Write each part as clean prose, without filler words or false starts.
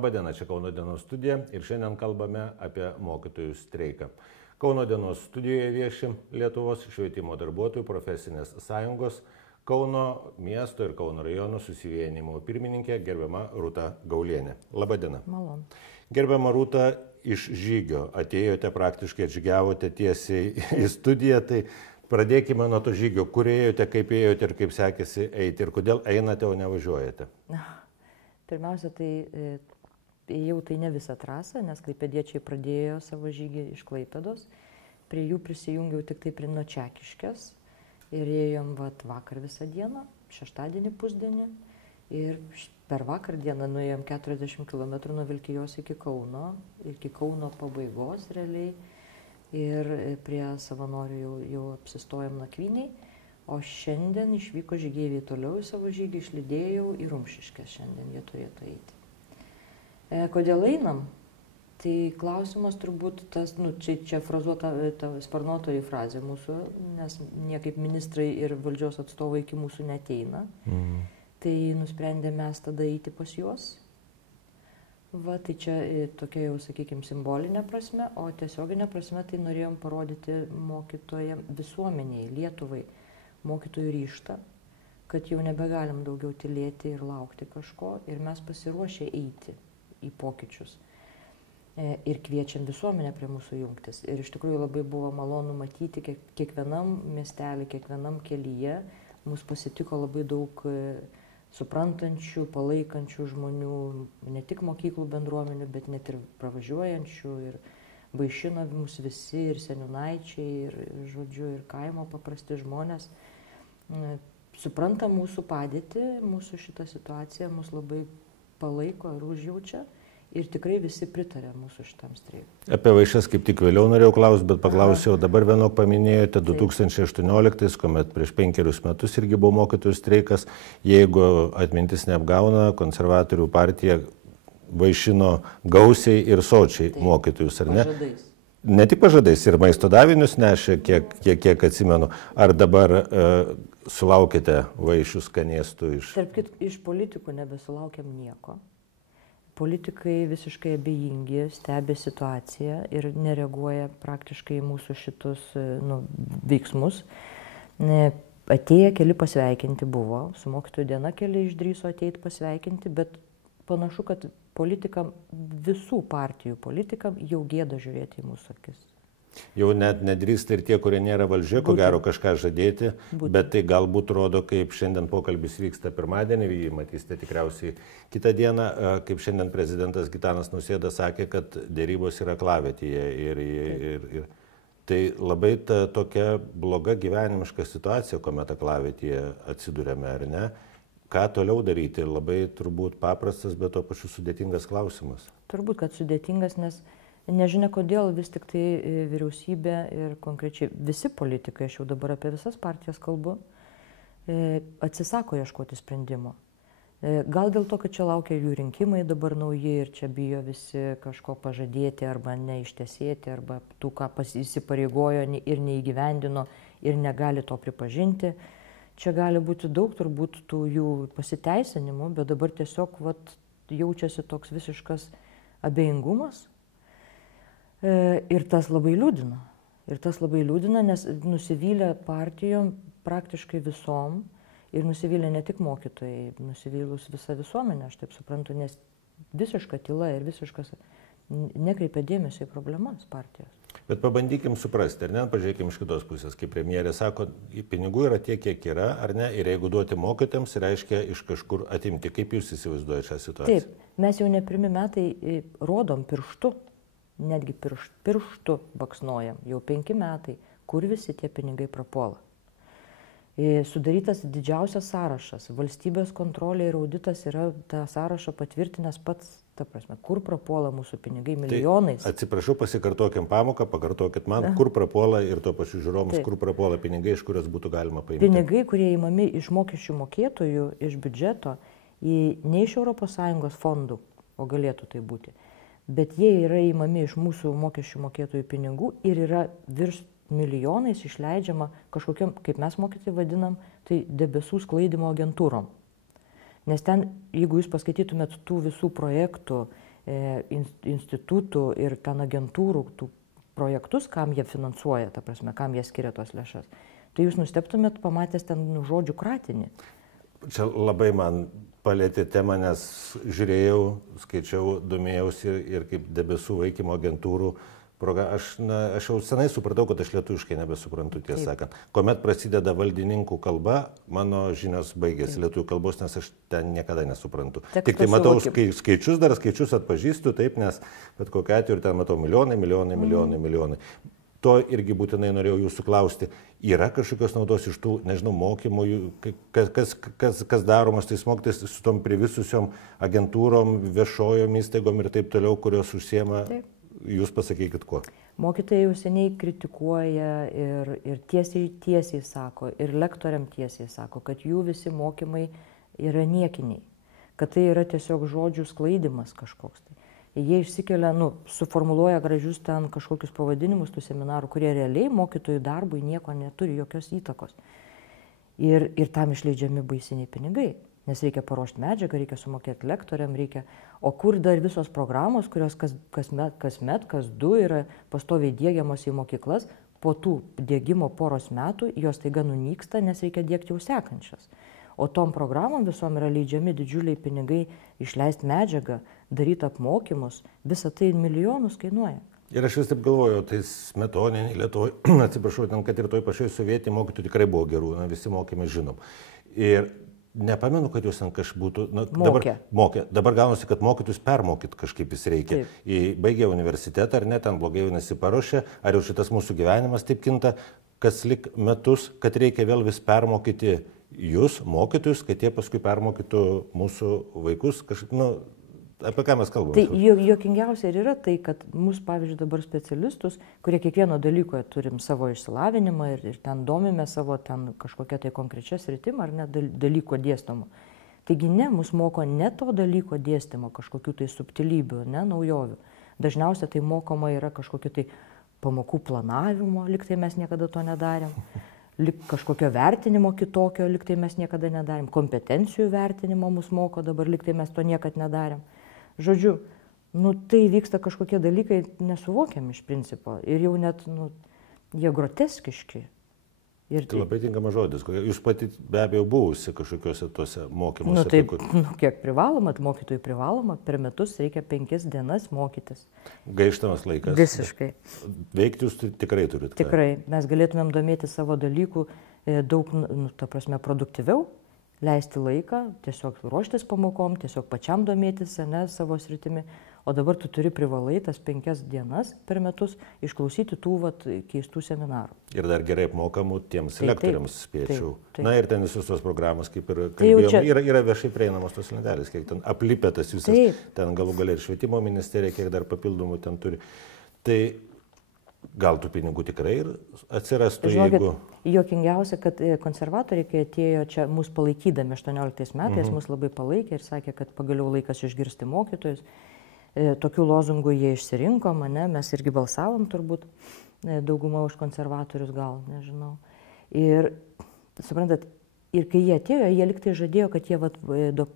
Labadiena, čia Kauno dienos studija ir šiandien kalbame apie mokytojų streiką. Kauno dienos studijoje vieši Lietuvos švietimo darbuotojų profesinės sąjungos Kauno miesto ir Kauno rajono susivienijimo pirmininkė gerbiama Rūta Gaulienė. Labadiena. Malonu. Gerbiama Rūta, iš žygio atėjote, praktiškai atžygiavote tiesiai į studiją, tai pradėkime nuo to žygio, kur ėjote, kaip ėjote ir kaip sekėsi eiti ir kodėl einate, o nevažiuojate. Pirmiausia, tai ėjau tai ne visą trasą, nes klaipėdiečiai pradėjo savo žygį iš Klaipėdos. Prie jų prisijungiau tik tai prie Nočiakiškės ir ėjom vakar visą dieną, šeštadienį pusdienį. Ir per vakar dieną nuėjom 40 km nuo Vilkijos iki Kauno pabaigos realiai. Ir prie savanorių jau apsistojom nakvyniai. O šiandien išvyko žygeiviai toliau į savo žygį, išlydėjau į Rumšiškes, šiandien jie turėtų eiti. Kodėl einam? Tai klausimas turbūt tas, čia frazuota sparnuotoji frazė mūsų, nes niekaip ministrai ir valdžios atstovai iki mūsų neteina. Tai nusprendėme mes tada eiti pas juos. Tai čia tokia jau, sakykime, simbolinė prasme, o tiesioginė prasme tai norėjom parodyti mokytojams, visuomeniai, Lietuvai, mokytojų ryžtą, kad jau nebegalim daugiau tylėti ir laukti kažko ir mes pasiruošę eiti į pokyčius. Ir kviečiam visuomenę prie mūsų jungtis. Ir iš tikrųjų labai buvo malonu matyti kiekvienam miestelį, kiekvienam kelyje. Mus pasitiko labai daug suprantančių, palaikančių žmonių, ne tik mokyklų bendruomenių, bet net ir pravažiuojančių. Ir vaišino mus visi, ir seniūnaičiai, ir kaimo paprasti žmonės. Supranta mūsų padėtį, mūsų šitą situaciją, mus labai palaiko ir užjaučia. Ir tikrai visi pritarė mūsų šitam streikui. Apie vaišes kaip tik vėliau norėjau klausti, bet paklausiau, dabar vienok paminėjote 2018, kuomet prieš 5 metus irgi buvo mokytojų streikas. Jeigu atmintis neapgauna, konservatorių partija vaišino gausiai ir sočiai mokytojus, ar ne? Pažadais. Ne tik pažadais, ir maisto davinius nešė, kiek atsimenu. Ar dabar sulaukite vaišių skanėstų iš... Tarp kitko, iš politikų nebesulaukiam nieko. Politikai visiškai abejingi, stebi situaciją ir nereaguoja praktiškai į mūsų šitus veiksmus. Atėję keli pasveikinti buvo, su mokytojų diena keli išdrįso ateiti pasveikinti, bet panašu, kad politikam, visų partijų politikam jau gėda žiūrėti į mūsų akis. Jau net nedrįsta ir tie, kurie nėra valdžioje, ko gero kažką žadėti, bet tai galbūt rodo, kaip šiandien pokalbis vyksta pirmadienį, jį matysite tikriausiai kitą dieną, kaip šiandien prezidentas Gitanas Nausėda sakė, kad dėrybos yra aklavietėje ir tai labai tokia bloga gyvenimiška situacija, kuomet aklavietėje atsidūrėme, ar ne? Ką toliau daryti? Labai turbūt paprastas, bet to pačiu sudėtingas klausimas. Turbūt, kad sudėtingas, nes nežinia kodėl vis tik tai vyriausybė ir konkrečiai visi politikai, aš jau dabar apie visas partijas kalbu, atsisako ieškoti sprendimo. Gal dėl to, kad čia laukia jų rinkimai dabar nauji ir čia bijo visi kažko pažadėti arba neištesėti, arba tų, ką įsipareigojo ir neįgyvendino ir negali to pripažinti. Čia gali būti daug turbūt tų jų pasiteisinimų, bet dabar tiesiog jaučiasi toks visiškas abejingumas. Ir tas labai liūdina. Nes nusivylę partijom praktiškai visom ir nusivylę ne tik mokytojai, nusivylus visą visuomenę, aš taip suprantu, nes visiška tyla ir visiškas nekreipia dėmesio į problemas partijos. Bet pabandykim suprasti, ar ne, pažiūrėkim iš kitos pusės, kaip premjerė sako, pinigų yra tiek, kiek yra, ar ne, ir jeigu duoti mokytojams, reiškia iš kažkur atimti. Kaip jūs įsivaizduojate šią situaciją? Taip, mes jau ne pirmi metai rodom pirštu, netgi pirštu baksnojam, jau 5 metai, kur visi tie pinigai prapuola. Sudarytas didžiausias sąrašas, valstybės kontrolė ir auditas yra tą sąrašą patvirtinęs pats, ta prasme, kur prapuola mūsų pinigai milijonais. Tai, atsiprašau, pasikartokim pamoką, pakartokit man, kur prapuola ir to pačiu žiūrovams, kur prapuola pinigai, iš kurios būtų galima paimti. Pinigai, kurie įmami iš mokesčių mokėtojų, iš biudžeto, ne iš ES fondų, o galėtų tai būti, bet jie yra įmami iš mūsų mokesčių mokėtojų pinigų ir yra virš milijonais išleidžiama kažkokiam, kaip mes mokytojai vadinam, tai debesų sklaidimo agentūrom. Nes ten, jeigu jūs paskaitytumėt tų visų projektų institutų ir ten agentūrų tų projektus, kam jie finansuoja, ta prasme, kam jie skiria tos lėšas, tai jūs nustebtumėt pamatęs ten žodžių kratinį. Čia labai man palėtė temą, nes žiūrėjau, skaičiau, domėjausi ir kaip debesų vaikymo agentūrų. Aš jau senai supratau, kad aš lietuviškai nebesuprantu, tiesą sakant. Kuomet prasideda valdininkų kalba, mano žinios baigėsi lietuvių kalbos, nes aš ten niekada nesuprantu. Tik tai matau skaičius, dar skaičius atpažįstu, taip, nes bet kokiu atveju ten matau milijonai. To irgi būtinai norėjau jūsų klausti. Yra kažkokios naudos iš tų, nežinau, mokymų, kas daromas tais mokytais su tom privisusiom agentūrom, viešojom įstaigom ir taip toliau, kurios užsiema. Taip. Jūs pasakykit kuo. Mokytojai jau seniai kritikuoja ir tiesiai sako, ir lektoriam tiesiai sako, kad jų visi mokymai yra niekiniai, kad tai yra tiesiog žodžių sklaidimas kažkoks. Jie išsikelia, suformuluoja gražius ten kažkokius pavadinimus tų seminarų, kurie realiai mokytojų darbui nieko neturi, jokios įtakos. Ir tam išleidžiami baisiniai pinigai. Nes reikia paruošti medžiagą, reikia sumokėti lektoriam, o kur dar visos programos, kurios kasmet, kas du yra pastoviai diegiamos į mokyklas, po tų diegimo poros metų jos taiga nunyksta, nes reikia diegti jau sekančias. O tom programom visom yra leidžiami didžiuliai pinigai išleisti medžiagą, daryti apmokymus, visą tai milijonus kainuoja. Ir aš vis taip galvoju, tai Smetoniniai Lietuvoj, atsiprašau, ten, kad ir toj pačioj Sovietijai mokytojų tikrai buvo gerų, visi mokymai žinom. Ir nepamenu, kad jūs ten kažkaip būtų, mokė. Dabar gaunasi, kad mokytus permokyt kažkaip jis reikia. Baigė universitetą ar ne, ten blogai nesiparuošė, ar jau šitas mūsų gyvenimas taip kinta, kas lik metus, kad reikia vėl vis permokyti jūs, mokytojus, kad jie paskui permokytų mūsų vaikus kažkaip, apie ką mes kalbame? Tai juokingiausia ir yra tai, kad mūsų, pavyzdžiui, dabar specialistus, kurie kiekvieno dalyko turim savo išsilavinimą ir ten domime savo ten kažkokią tai konkrečią sritimą ar ne dalyko dėstymo. Taigi mus moko ne to dalyko dėstymo, kažkokių tai subtilybių, ne naujovių. Dažniausiai tai mokoma yra kažkokiu tai pamokų planavimo, lyg tai mes niekada to nedarėm. Lyg kažkokio vertinimo kitokio, lyg tai mes niekada nedarėm. Kompetencijų vertinimo mus moko, dabar lyg tai mes to niekad nedarėm. Žodžiu, tai vyksta kažkokie dalykai nesuvokiami iš principo ir jau net, jie groteskiški. Tai labai tinkamas žodis. Jūs pati be abejo buvusi kažkokiuose tuose mokymuose. Kiek privaloma, mokytojų privaloma, per metus reikia 5 dienas mokytis. Gaištamas laikas. Visiškai. Veikti jūs tikrai turite. Tikrai. Mes galėtumėm domėti savo dalykų daug, ta prasme, produktyviau. Leisti laiką, tiesiog ruoštis pamokom, tiesiog pačiam domėtis savo sritimi, o dabar tu privalai tas 5 dienas per metus išklausyti tų keistų seminarų. Ir dar gerai apmokamų tiems lektoriams spėčiau. Na ir ten visus tos programos, kaip ir kalbėjom, yra viešai prieinamos tos lentelės, kiek ten aplipėtas visas, ten galų galia ir švietimo ministerija, kiek dar papildomų ten turi. Tai gal tų pinigų tikrai ir atsirastų, jeigu... Juokingiausia, kad konservatoriai, kai atėjo čia mūsų palaikydami 18 metais, mūsų labai palaikė ir sakė, kad pagaliau laikas išgirsti mokytojus. Tokių lozungų jie išsirinko mane, mes irgi balsavom turbūt, dauguma už konservatorius gal, nežinau. Ir, suprantat, ir kai jie atėjo, jie liktai žadėjo, kad jie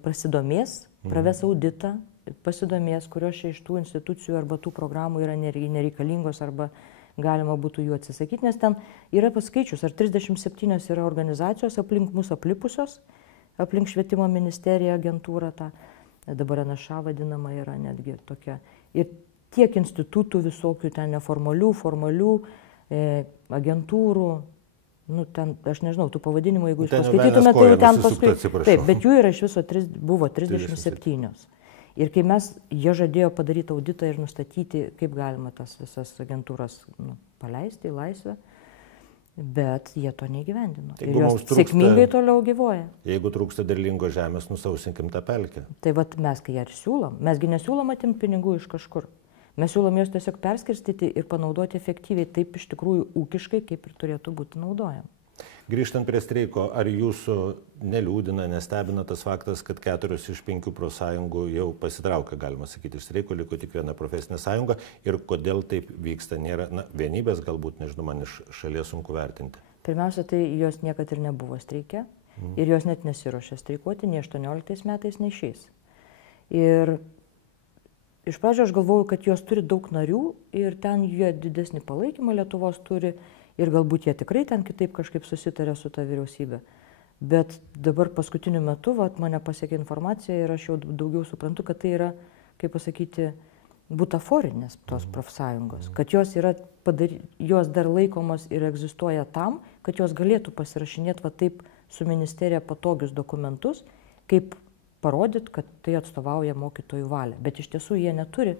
prasidomės, praves auditą, pasidomės, kurios iš tų institucijų arba tų programų yra nereikalingos arba galima būtų jų atsisakyti, nes ten yra paskaičius, ar 37 yra organizacijos aplink mus aplipusios, aplink švietimo ministeriją, agentūrą tą, dabar NŠA vadinama yra netgi tokia. Ir tiek institutų visokių, ten neformalių, formalių, agentūrų, ten, aš nežinau, tų pavadinimų, jeigu jūs paskaitytumėte, tai jau ten paskui. Taip, bet jų yra iš viso buvo 37. Ir kai jie žadėjo padaryti auditą ir nustatyti, kaip galima tas visas agentūras paleisti į laisvę, bet jie to neįgyvendino. Ir jos sėkmingai toliau gyvuoja. Jeigu trūksta derlingos žemės, nusausinkim tą pelkę. Tai mes kai ją ir siūlom, mesgi nesiūlom atimti pinigų iš kažkur. Mes siūlom juos tiesiog perskirstyti ir panaudoti efektyviai, taip iš tikrųjų ūkiškai, kaip ir turėtų būti naudojama. Grįžtant prie streiko, ar jūsų neliūdina, nestebina tas faktas, kad 4 iš 5 profsąjungų jau pasitraukė, galima sakyti, iš streiko, liko tik viena profesinė sąjunga ir kodėl taip vyksta, nėra vienybės, galbūt, nežinau, man iš šalies sunku vertinti. Pirmiausia, tai jos niekad ir nebuvo streike ir jos net nesiruošė streikuoti nei 18 metais, nei šiais. Ir iš pradžio aš galvoju, kad jos turi daug narių ir ten jie didesnį palaikymą Lietuvos turi ir galbūt jie tikrai ten kitaip kažkaip susitarė su ta vyriausybė. Bet dabar paskutiniu metu mane pasiekė informacija ir aš jau daugiau suprantu, kad tai yra, kaip pasakyti, butaforinės tos profsąjungos, kad jos jos dar laikomos ir egzistuoja tam, kad jos galėtų pasirašinėti taip su ministerija patogius dokumentus, kaip parodyti, kad tai atstovauja mokytojų valią. Bet iš tiesų jie neturi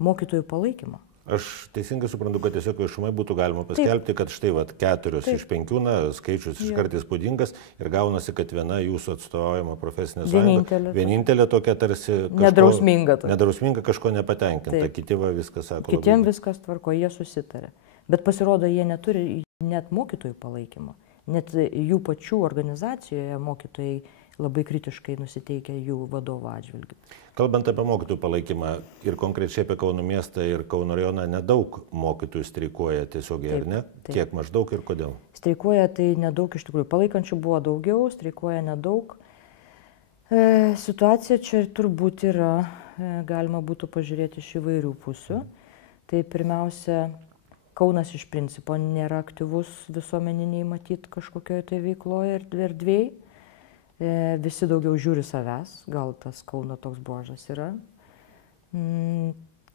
mokytojų palaikymo. Aš teisingai suprantu, kad tiesiog viešumai būtų galima paskelbti, kad štai 4 iš 5, skaičius iškart įspūdingas ir gaunasi, kad viena jūsų atstovaujama profesinė sąjunga, vienintelė tokia tarsi nedrausminga, kažko nepatenkinta, kiti viskas sako. Kitiem viskas tvarko, jie susitarė. Bet pasirodo, jie neturi net mokytojų palaikymo. Net jų pačių organizacijoje mokytojai labai kritiškai nusiteikia jų vadovo atžvilgiu. Kalbant apie mokytojų palaikymą ir konkrečiai apie Kauno miestą ir Kauno rajoną, nedaug mokytojų streikuoja tiesiogiai, ar ne? Kiek maždaug ir kodėl? Streikuoja tai nedaug, iš tikrųjų palaikančių buvo daugiau, streikuoja nedaug. Situacija čia turbūt yra, galima būtų pažiūrėti iš įvairių pusių. Tai pirmiausia, Kaunas iš principo nėra aktyvus visuomeniniai matyti kažkokioje tai veikloje ir erdvėje. Visi daugiau žiūri savęs, gal tas Kauno toks bruožas yra.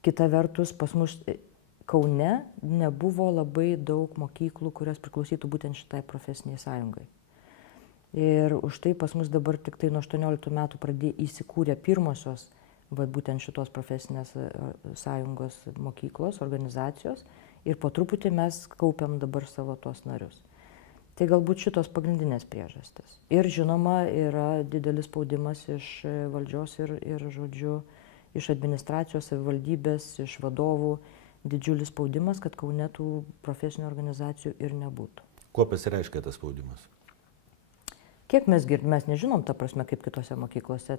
Kita vertus, pas mus Kaune nebuvo labai daug mokyklų, kurios priklausytų būtent šitai profesiniai sąjungai. Ir už tai pas mus dabar tik tai nuo 18 metų įsikūrė pirmosios būtent šitos profesinės sąjungos mokyklos, organizacijos ir po truputį mes kaupiam dabar savo tos narius. Tai galbūt šitos pagrindinės priežastys. Ir žinoma, yra didelis spaudimas iš valdžios ir žodžiu, iš administracijos, savivaldybės, iš vadovų, didžiulis spaudimas, kad Kaune tų profesinių organizacijų ir nebūtų. Kuo pasireiškia tas spaudimas? Kiek mes girdim, mes nežinom, ta prasme, kaip kitose mokyklose,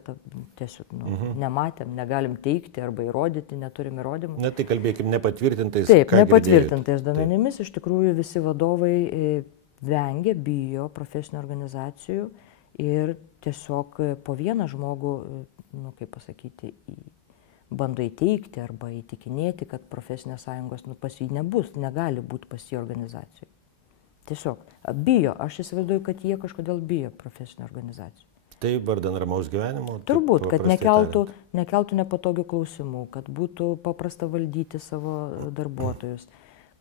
tiesiog nematėm, negalim teikti arba įrodyti, neturim įrodymų. Na tai kalbėkim nepatvirtintais. Taip, nepatvirtintais duomenimis, iš tikrųjų visi vadovai vengia, bijo profesinių organizacijų ir tiesiog po vieną žmogų, kaip pasakyti, bando įteikti arba įtikinėti, kad profesinės sąjungos pas jį nebus, negali būti pas jį organizacijų. Tiesiog bijo, aš įsivaizduoju, kad jie kažkodėl bijo profesinių organizacijų. Tai vardan ramaus gyvenimo? Turbūt, kad nekeltų nepatogių klausimų, kad būtų paprasta valdyti savo darbuotojus,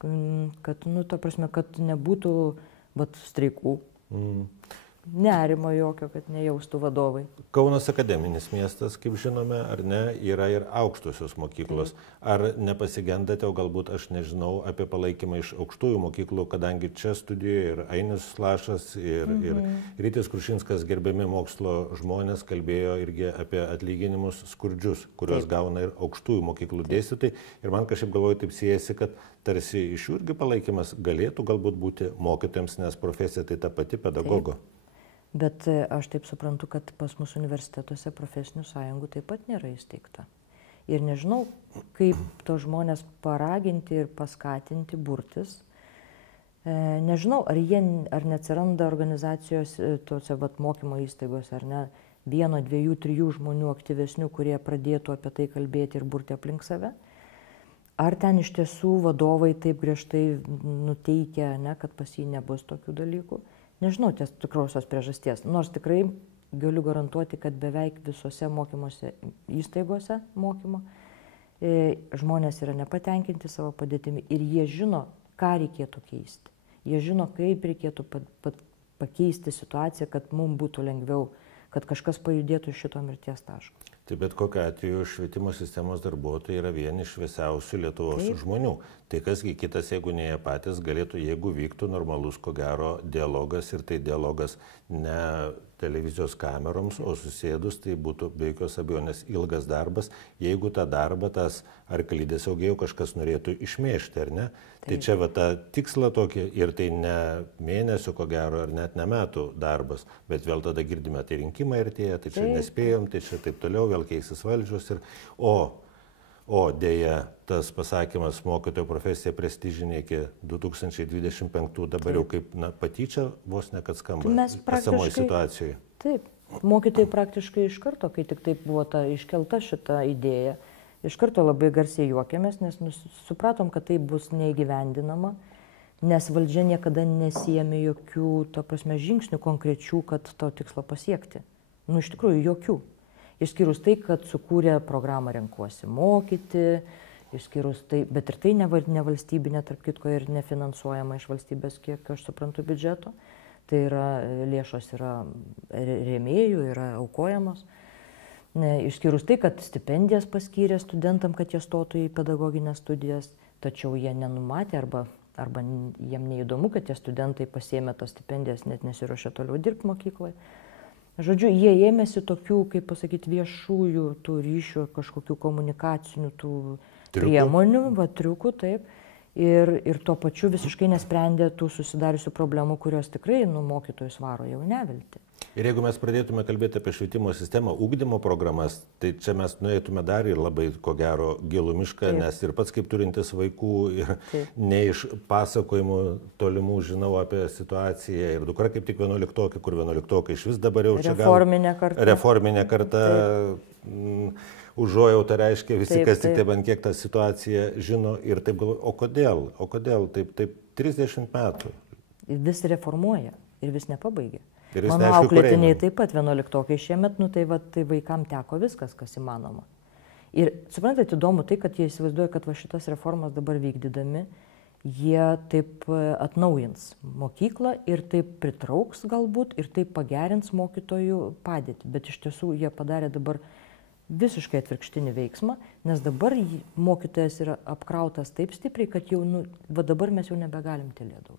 kad, ta prasme, kad nebūtų streikų, nerimo jokio, kad nejaustų vadovai. Kaunas akademinis miestas, kaip žinome, ar ne, yra ir aukštosios mokyklos. Ar nepasigendate, o galbūt aš nežinau apie palaikymą iš aukštųjų mokyklų, kadangi čia studijoje ir Ainis Lašas, ir Rytis Krušinskas, gerbiami mokslo žmonės, kalbėjo irgi apie atlyginimus skurdžius, kuriuos gauna ir aukštųjų mokyklų dėstytojai. Ir man kažkaip galvoju, taip siejasi, kad tarsi iš jų irgi palaikymas galėtų galbūt būti mokytojams, nes profesija tai ta pati pedagogo. Bet aš taip suprantu, kad pas mūsų universitetuose profesinių sąjungų taip pat nėra įsteigta. Ir nežinau, kaip to žmonės paraginti ir paskatinti burtis. Nežinau, ar neatsiranda organizacijos tose mokymo įstaigose, ar ne, 1, 2, 3 žmonių aktyvesnių, kurie pradėtų apie tai kalbėti ir burti aplink save. Ar ten iš tiesų vadovai taip griežtai nuteikia, kad pas jį nebus tokių dalykų. Nežinau ties tikrosios priežasties, nors tikrai galiu garantuoti, kad beveik visose mokymosi įstaigose mokymo žmonės yra nepatenkinti savo padėtimi ir jie žino, ką reikėtų keisti. Jie žino, kaip reikėtų pakeisti situaciją, kad mums būtų lengviau, kad kažkas pajudėtų iš šito mirties taško. Tai bet kokiu atveju švietimo sistemos darbuotojai yra vieni šviesiausių Lietuvos žmonių. Tai kasgi kitas, jeigu ne jie patys, galėtų, jeigu vyktų normalus, ko gero, dialogas ir tai dialogas ne televizijos kameroms, o susėdus, tai būtų be jokios abejonės ilgas darbas, jeigu tą darbą, tas arklydės augėjų kažkas norėtų išmėžti, ar ne? Tai čia tą tikslą tokį ir tai ne mėnesio, ko gero, ar net ne metų darbas, bet vėl tada girdime, tai rinkimai artėja, tai čia nespėjom, tai čia taip toliau, vėl keisis valdžios. O dėja, tas pasakymas mokytojo profesija prestižinė iki 2025, dabar jau kaip patyčia vos ne kad skamba esamoje situacijoje. Taip, mokytojai praktiškai iš karto, kai tik taip buvo iškelta šita idėja, iš karto labai garsiai juokėmės, nes supratom, kad tai bus neįgyvendinama, nes valdžia niekada nesijėmė jokių, ta prasme, žingsnių konkrečių, kad to tikslo pasiekti. Nu, iš tikrųjų, jokių. Išskyrus tai, kad sukūrė programą Renkuosi mokyti, išskyrus tai, bet ir tai nevalstybinė, tarp kitko, ir nefinansuojama iš valstybės, kiek aš suprantu, biudžeto. Tai yra, lėšos yra rėmėjų, yra aukojamos. Išskyrus tai, kad stipendijas paskyrė studentam, kad jie stotų į pedagoginės studijas, tačiau jie nenumatė arba jiem neįdomu, kad tie studentai pasiėmė tas stipendijas, net nesiruošė toliau dirbti mokykloje. Žodžiu, jie ėmėsi tokių, kaip pasakyti, viešųjų tų ryšių, kažkokių komunikacinių tų priemonių, triukų, taip. Ir tuo pačiu visiškai nesprendė tų susidariusių problemų, kurios tikrai mokytojus varo jau nevilti. Ir jeigu mes pradėtume kalbėti apie švietimo sistemą, ugdymo programas, tai čia mes nueitume dar ir labai, ko gero, gilų mišką, nes ir pats kaip turintis vaikų ir ne iš pasakojimų tolimų žinau apie situaciją. Ir dukra kaip tik 11-okė, kur 11-okai iš vis dabar jau čia reforminė karta. Užuojauta reiškia visi, kas tik bent kiek tą situaciją žino ir taip galvoja, o kodėl taip 30 metų? Vis reformuoja ir vis nepabaigia. Mano auklėtiniai taip pat 11-okai šiemet, tai vaikam teko viskas, kas įmanoma. Ir suprantate, įdomu tai, kad jie įsivaizduoja, kad šitas reformas dabar vykdydami, jie taip atnaujins mokyklą ir taip pritrauks galbūt ir taip pagerins mokytojų padėtį. Bet iš tiesų jie padarė dabar visiškai atvirkštinį veiksmą, nes dabar mokytojas yra apkrautas taip stipriai, kad jau, dabar mes jau nebegalim tylėti daug.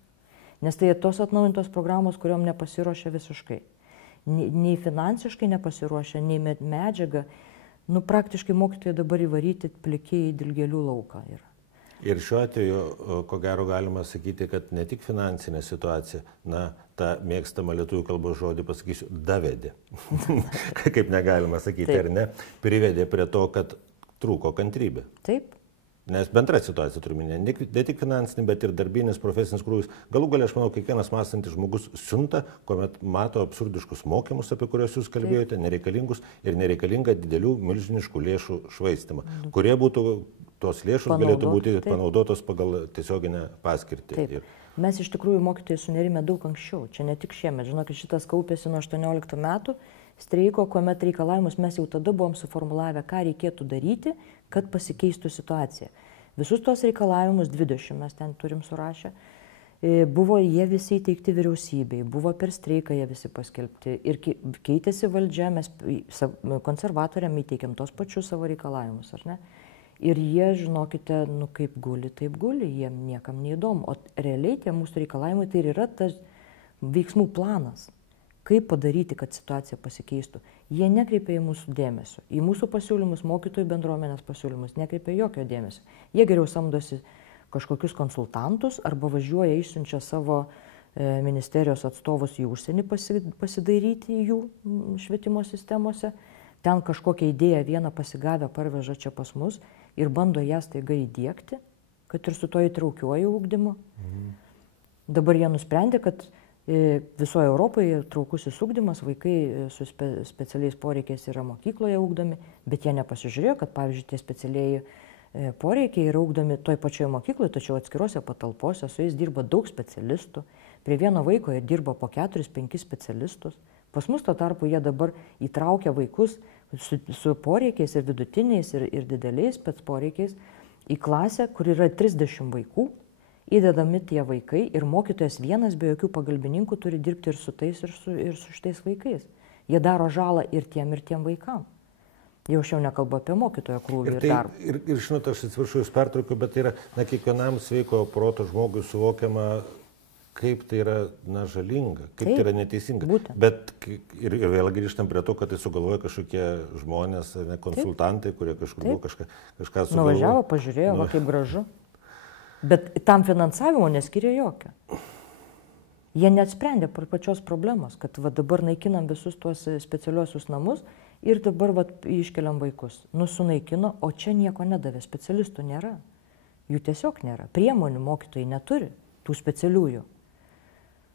Nes tai tos atnaujintos programos, kuriuom nepasiruošia visiškai. Nei finansiškai nepasiruošia, nei medžiaga. Praktiškai mokytojai dabar įvaryti plikiai į dilgėlių lauką yra. Ir šiuo atveju, ko gero, galima sakyti, kad ne tik finansinė situacija, tą mėgstamą lietuvių kalbos žodį pasakysiu, davedė. Kaip negalima sakyti, ar ne, privedė prie to, kad trūko kantrybė. Taip. Nes bendra situacija turime, ne tik finansinį, bet ir darbinis, profesinis krūvis. Galų galia, aš manau, kiekvienas mąstantis žmogus siunta, kuomet mato absurdiškus mokymus, apie kuriuos jūs kalbėjote, nereikalingus ir nereikalingą didelių milžiniškų lėšų švaistimą, kurie būtų, tos lėšos galėtų būti panaudotos pagal tiesioginę paskirtį. Taip. Mes iš tikrųjų mokytojai sunerime daug anksčiau, čia ne tik šiemet, žinokit, šitas kaupėsi nuo 18 metų streiko, kuomet reikalavimus mes jau tada buvom suformulavę, ką reikėtų daryti, kad pasikeistų situacija. Visus tos reikalavimus, 20 mes ten turim surašę, buvo jie visi įteikti vyriausybei, buvo per streiką jie visi paskelbti ir keitėsi valdžia, mes konservatoriam įteikėm tos pačius savo reikalavimus, ar ne? Ir jie, žinokite, kaip guli, taip guli, jiem niekam neįdomu. O realiai tie mūsų reikalavimai tai yra tas veiksmų planas. Kaip padaryti, kad situacija pasikeistų. Jie nekreipia į mūsų dėmesio. Į mūsų pasiūlymus, mokytojų bendruomenės pasiūlymus nekreipia jokio dėmesio. Jie geriau samdosi kažkokius konsultantus arba važiuoja, išsiunčia savo ministerijos atstovus į užsienį pasidairyti jų švietimo sistemose. Ten kažkokią idėją vieną pasigavę parveža čia pas mus ir bando ją staiga įdiegti, kad ir su to įtraukiuoju ugdymu. Dabar jie nusprendė, kad visoje Europoje traukusis ugdymas, vaikai su specialiais poreikiais yra mokykloje ugdomi, bet jie nepasižiūrėjo, kad, pavyzdžiui, tie specialieji poreikiai yra ugdomi toj pačioje mokykloje, tačiau atskirose patalpose, su jais dirba daug specialistų. Prie vieno vaiko jie dirba po 4-5 specialistus. Pas mus tuo tarpu jie dabar įtraukia vaikus su poreikiais ir vidutiniais ir dideliais spec poreikiais į klasę, kur yra 30 vaikų, įdedami tie vaikai ir mokytojas vienas be jokių pagalbininkų turi dirbti ir su tais, ir su šitais vaikais. Jie daro žalą ir tiem vaikam. Jau aš jau nekalbu apie mokytojo krūvį ir darbą. Ir žinot, aš atsiprašau, jūs pertraukiu, bet tai yra, kiekvienam sveiko proto žmogui suvokiama, kaip tai yra žalinga, kaip tai yra neteisinga. Būtent. Bet ir vėl grįžtam prie to, kad tai sugalvoja kažkokie žmonės, konsultantai, kurie kažkur buvo kažką sugalvoja. Nuvažiavo, pažiūrėjo, kaip gražu. Bet tam finansavimo neskiria jokio. Jie neatsprendė pačios problemos, kad dabar naikinam visus tuos specialiuosius namus ir dabar iškeliam vaikus. Sunaikino, o čia nieko nedavė, specialistų nėra. Jų tiesiog nėra. Priemonių mokytojai neturi, tų specialiųjų.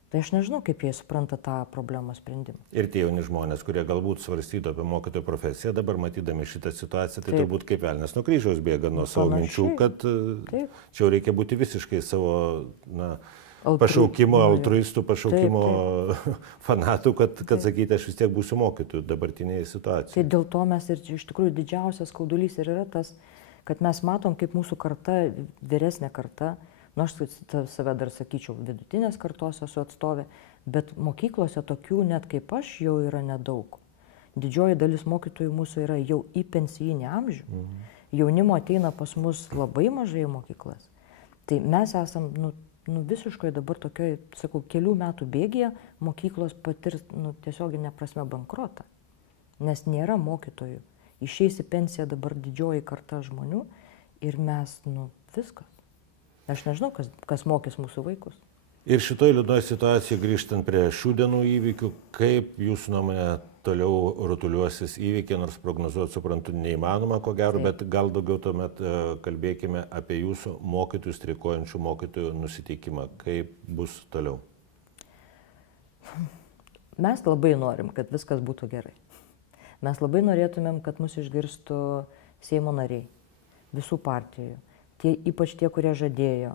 Tai aš nežinau, kaip jie supranta tą problemos sprendimą. Ir tie jauni žmonės, kurie galbūt svarstytų apie mokytojo profesiją, dabar matydami šitą situaciją, tai turbūt kaip velnias nuo kryžiaus bėga nuo savo minčių, kad čia jau reikia būti visiškai savo pašaukimo, altruistų, pašaukimo fanatų, kad sakyti, aš vis tiek būsiu mokytoju dabartinėje situacijoje. Tai dėl to mes ir iš tikrųjų didžiausias skaudulys ir yra tas, kad mes matom, kaip mūsų karta, vyresnė karta, aš save dar sakyčiau, vidutinės kartos esu atstovė, bet mokyklose tokių net kaip aš jau yra nedaug. Didžioji dalis mokytojų mūsų yra jau į pensijinį amžių. Jaunimo ateina pas mus labai mažai į mokyklas. Tai mes esam visiškai dabar tokioj, sakau, kelių metų bėgyje mokyklos patirs tiesioginė prasme bankrotą. Nes nėra mokytojų. Išeis į pensiją dabar didžioji karta žmonių ir mes, viskas. Aš nežinau, kas mokys mūsų vaikus. Ir šitoj liūdnoj situacijai, grįžtant prie šių dienų įvykių, kaip jūsų nuomonė toliau rutuliuosis įvykiai, nors prognozuoti, suprantu, neįmanoma, ko gero, bet gal daugiau tuomet kalbėkime apie jūsų mokytojų, streikuojančių mokytojų nusiteikimą. Kaip bus toliau? Mes labai norim, kad viskas būtų gerai. Mes labai norėtumėm, kad mus išgirstų Seimo nariai, visų partijų. Ypač tie, kurie žadėjo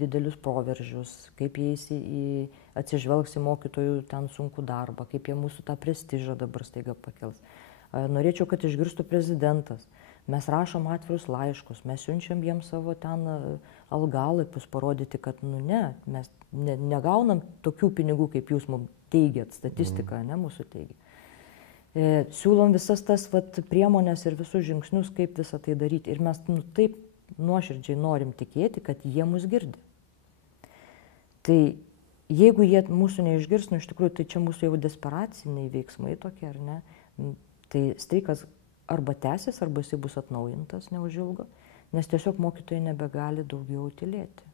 didelius proveržius, kaip jie atsižvelgs į mokytojų ten sunkų darbą, kaip jie mūsų tą prestižą dabar staiga pakels. Norėčiau, kad išgirstų prezidentas. Mes rašom atvirus laiškus, mes siunčiam jiems savo ten algalapius parodyti, kad mes negaunam tokių pinigų, kaip jūs mums teigiat, statistika, mūsų teigia. Siūlom visas tas priemonės ir visus žingsnius, kaip visą tai daryti. Ir mes taip nuoširdžiai norim tikėti, kad jie mus girdi. Tai jeigu jie mūsų neišgirs, iš tikrųjų, tai čia mūsų jau desperaciniai veiksmai tokie, ar ne? Tai streikas arba tęsis, arba jisai bus atnaujintas neužilgo, nes tiesiog mokytojai nebegali daugiau tylėti.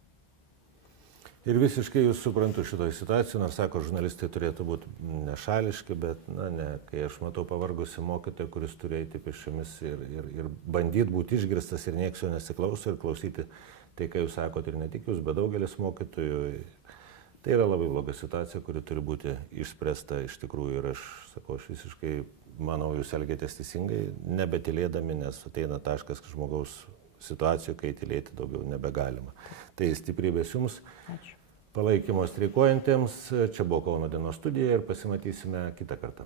Ir visiškai jūs suprantu šitoj situacijoj, nors sako, žurnalistai turėtų būti nešališki, bet kai aš matau pavargusi mokytoją, kuris turi eiti pėsčiomis ir bandyti būti išgirstas ir nieks jo nesiklauso ir klausyti tai, ką jūs sakote, ir ne tik jūs, bet daugelis mokytojų, tai yra labai bloga situacija, kuri turi būti išspręsta iš tikrųjų. Ir aš sakau, aš visiškai manau, jūs elgiatės teisingai, nebetylėdami, nes ateina taškas žmogaus situacijų, kai tylėti daugiau nebegalima. Tai stiprybės jums. Ačiū. Palaikymo streikuojantiems. Čia buvo Kauno dienos studija ir pasimatysime kitą kartą.